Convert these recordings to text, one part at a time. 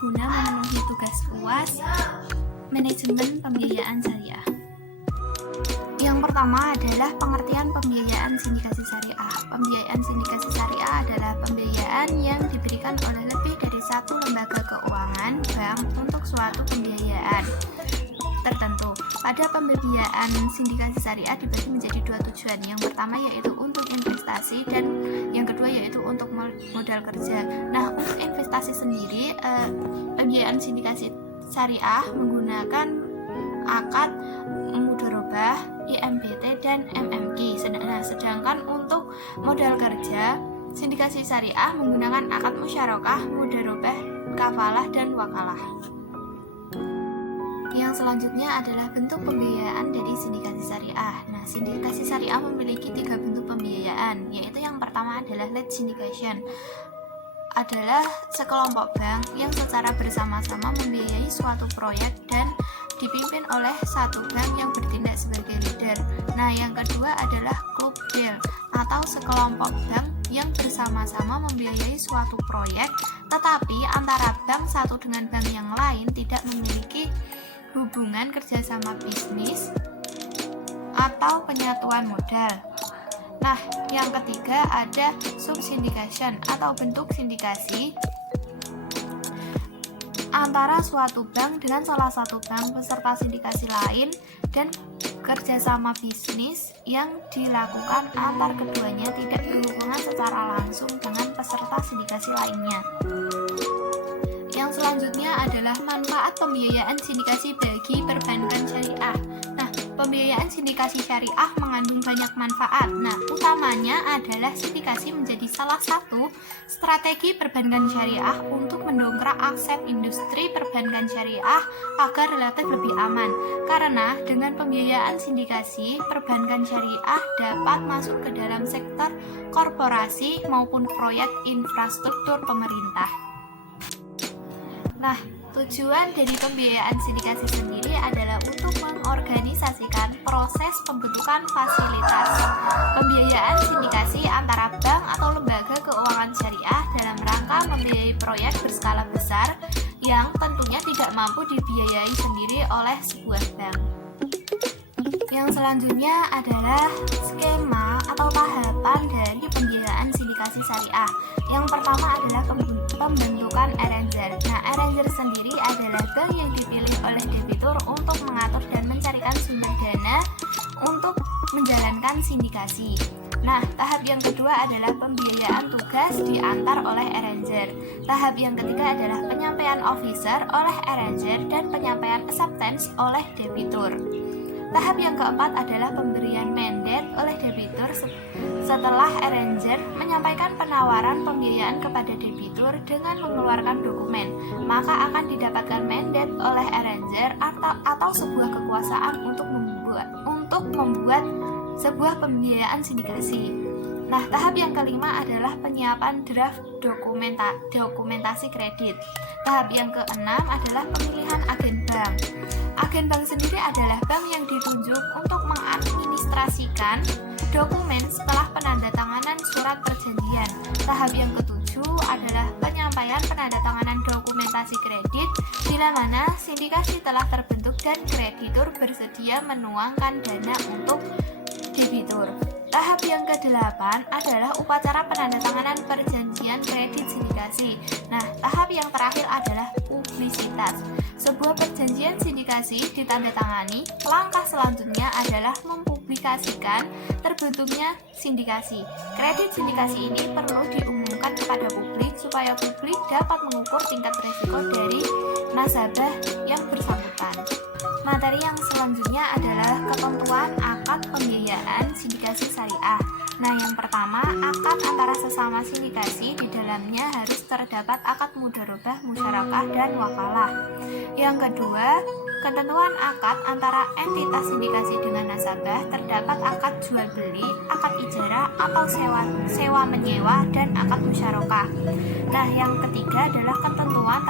guna memenuhi tugas UAS manajemen pembiayaan syariah. Yang pertama adalah pengertian pembiayaan sindikasi syariah. Pembiayaan sindikasi syariah adalah pembiayaan yang diberikan oleh lebih dari satu lembaga keuangan bank untuk suatu pembiayaan tertentu. Pada pembiayaan sindikasi syariah dibagi menjadi dua tujuan. Yang pertama yaitu untuk investasi dan yang kedua yaitu untuk modal kerja. Nah, untuk investasi sendiri, pembiayaan sindikasi syariah menggunakan akad mudharabah, IMBT dan MMQ. Sedangkan untuk modal kerja, sindikasi syariah menggunakan akad musyarakah, mudharabah, kafalah dan wakalah. Yang selanjutnya adalah bentuk pembiayaan dari sindikasi syariah. Nah, sindikasi syariah memiliki 3 bentuk pembiayaan, yaitu yang pertama adalah lead syndication, adalah sekelompok bank yang secara bersama-sama membiayai suatu proyek dan dipimpin oleh satu bank yang bertindak sebagai leader. Nah, yang kedua adalah club deal atau sekelompok bank yang bersama-sama membiayai suatu proyek, tetapi antara bank satu dengan bank yang lain tidak memiliki hubungan kerjasama bisnis atau penyatuan modal. Nah, yang ketiga ada subsyndication atau bentuk sindikasi antara suatu bank dengan salah satu bank peserta sindikasi lain dan kerjasama bisnis yang dilakukan antar keduanya tidak berhubungan secara langsung dengan peserta sindikasi lainnya. Yang selanjutnya adalah manfaat pembiayaan sindikasi bagi perbankan syariah. Nah, pembiayaan sindikasi syariah mengandung banyak manfaat. Nah, utamanya adalah sindikasi menjadi salah satu strategi perbankan syariah untuk mendongkrak aset industri perbankan syariah agar relatif lebih aman. Karena dengan pembiayaan sindikasi, perbankan syariah dapat masuk ke dalam sektor korporasi maupun proyek infrastruktur pemerintah. Nah, tujuan dari pembiayaan sindikasi sendiri adalah untuk mengorganisasikan proses pembentukan fasilitas pembiayaan sindikasi antara bank atau lembaga keuangan syariah dalam rangka membiayai proyek berskala besar yang tentunya tidak mampu dibiayai sendiri oleh sebuah bank. Yang selanjutnya adalah skema atau tahapan dari pembiayaan sindikasi syariah. Yang pertama adalah pembentukan arranger. Nah, arranger sendiri adalah bank yang dipilih oleh debitur untuk mengatur dan mencarikan sumber dana untuk menjalankan sindikasi. Nah, tahap yang kedua adalah pembiayaan tugas diantar oleh arranger. Tahap yang ketiga adalah penyampaian officer oleh arranger dan penyampaian acceptance oleh debitur. Tahap yang keempat adalah pemberian mandat oleh debitur setelah arranger menyampaikan penawaran pembiayaan kepada debitur dengan mengeluarkan dokumen, maka akan didapatkan mandat oleh arranger atau sebuah kekuasaan untuk membuat sebuah pembiayaan sindikasi. Nah, tahap yang kelima adalah penyiapan draft dokumentasi kredit. Tahap yang keenam adalah pemilihan agen bank. Agen bank sendiri adalah bank yang ditunjuk untuk mengadministrasikan dokumen setelah penandatanganan surat perjanjian. Tahap yang ketujuh adalah penyampaian penandatanganan dokumentasi kredit bila mana sindikasi telah terbentuk dan kreditur bersedia menuangkan dana untuk debitur. Tahap yang ke-8 adalah upacara penandatanganan perjanjian kredit sindikasi. Nah, tahap yang terakhir adalah publisitas. Sebuah perjanjian sindikasi ditandatangani, langkah selanjutnya adalah mempublikasikan terbentuknya sindikasi. Kredit sindikasi ini perlu diumumkan kepada publik supaya publik dapat mengukur tingkat risiko dari nasabah yang bersangkutan. Materi yang selanjutnya adalah ketentuan akad pembiayaan sindikasi syariah. Nah, yang pertama, akad antara sesama sindikasi di dalamnya harus terdapat akad mudharabah, musyarakah, dan wakalah. Yang kedua, ketentuan akad antara entitas sindikasi dengan nasabah terdapat akad jual beli, akad ijarah atau sewa menyewa, dan akad musyarakah. Nah, yang ketiga adalah ketentuan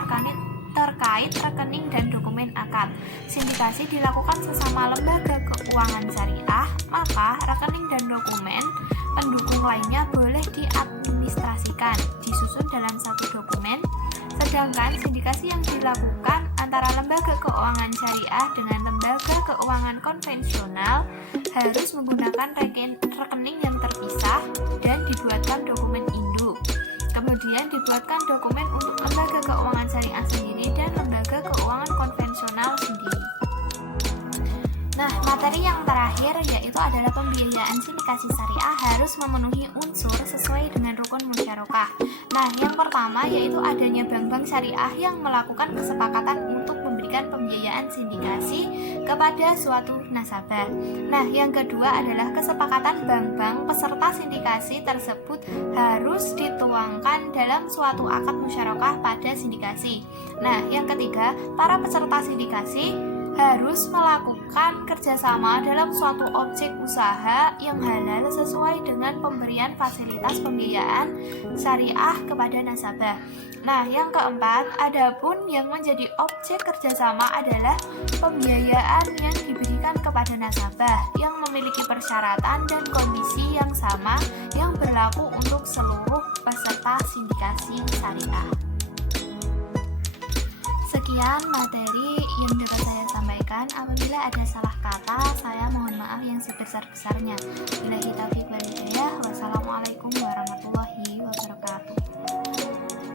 terkait rekening dan dokumen akad. Sindikasi dilakukan sesama lembaga keuangan syariah, maka rekening dan dokumen pendukung lainnya boleh diadministrasikan, disusun dalam satu dokumen. Sedangkan sindikasi yang dilakukan antara lembaga keuangan syariah dengan lembaga keuangan konvensional harus menggunakan rekening yang terpisah dan dibuatkan dokumen induk. Kemudian dibuatkan dokumen untuk lembaga keuangan syariah sendiri dan lembaga keuangan konvensional sendiri. Nah, materi yang terakhir yaitu adalah pembiayaan sindikasi syariah harus memenuhi unsur sesuai dengan rukun musyarakah. Nah, yang pertama yaitu adanya bank-bank syariah yang melakukan kesepakatan untuk memberikan pembiayaan sindikasi kepada suatu nasabah. Nah, yang kedua adalah kesepakatan bank-bank peserta sindikasi tersebut harus dituangkan dalam suatu akad musyarakah pada sindikasi. Nah, yang ketiga, para peserta sindikasi harus melakukan kerjasama dalam suatu objek usaha yang halal sesuai dengan pemberian fasilitas pembiayaan syariah kepada nasabah. Nah, yang keempat, adapun yang menjadi objek kerjasama adalah pembiayaan yang diberikan kepada nasabah yang memiliki persyaratan dan kondisi yang sama yang berlaku untuk seluruh peserta sindikasi syariah. Sekian materi yang dapat saya sampaikan. Apabila ada salah kata, saya mohon maaf yang sebesar-besarnya. Billahi taufiq wal hidayah. Wassalamualaikum warahmatullahi wabarakatuh.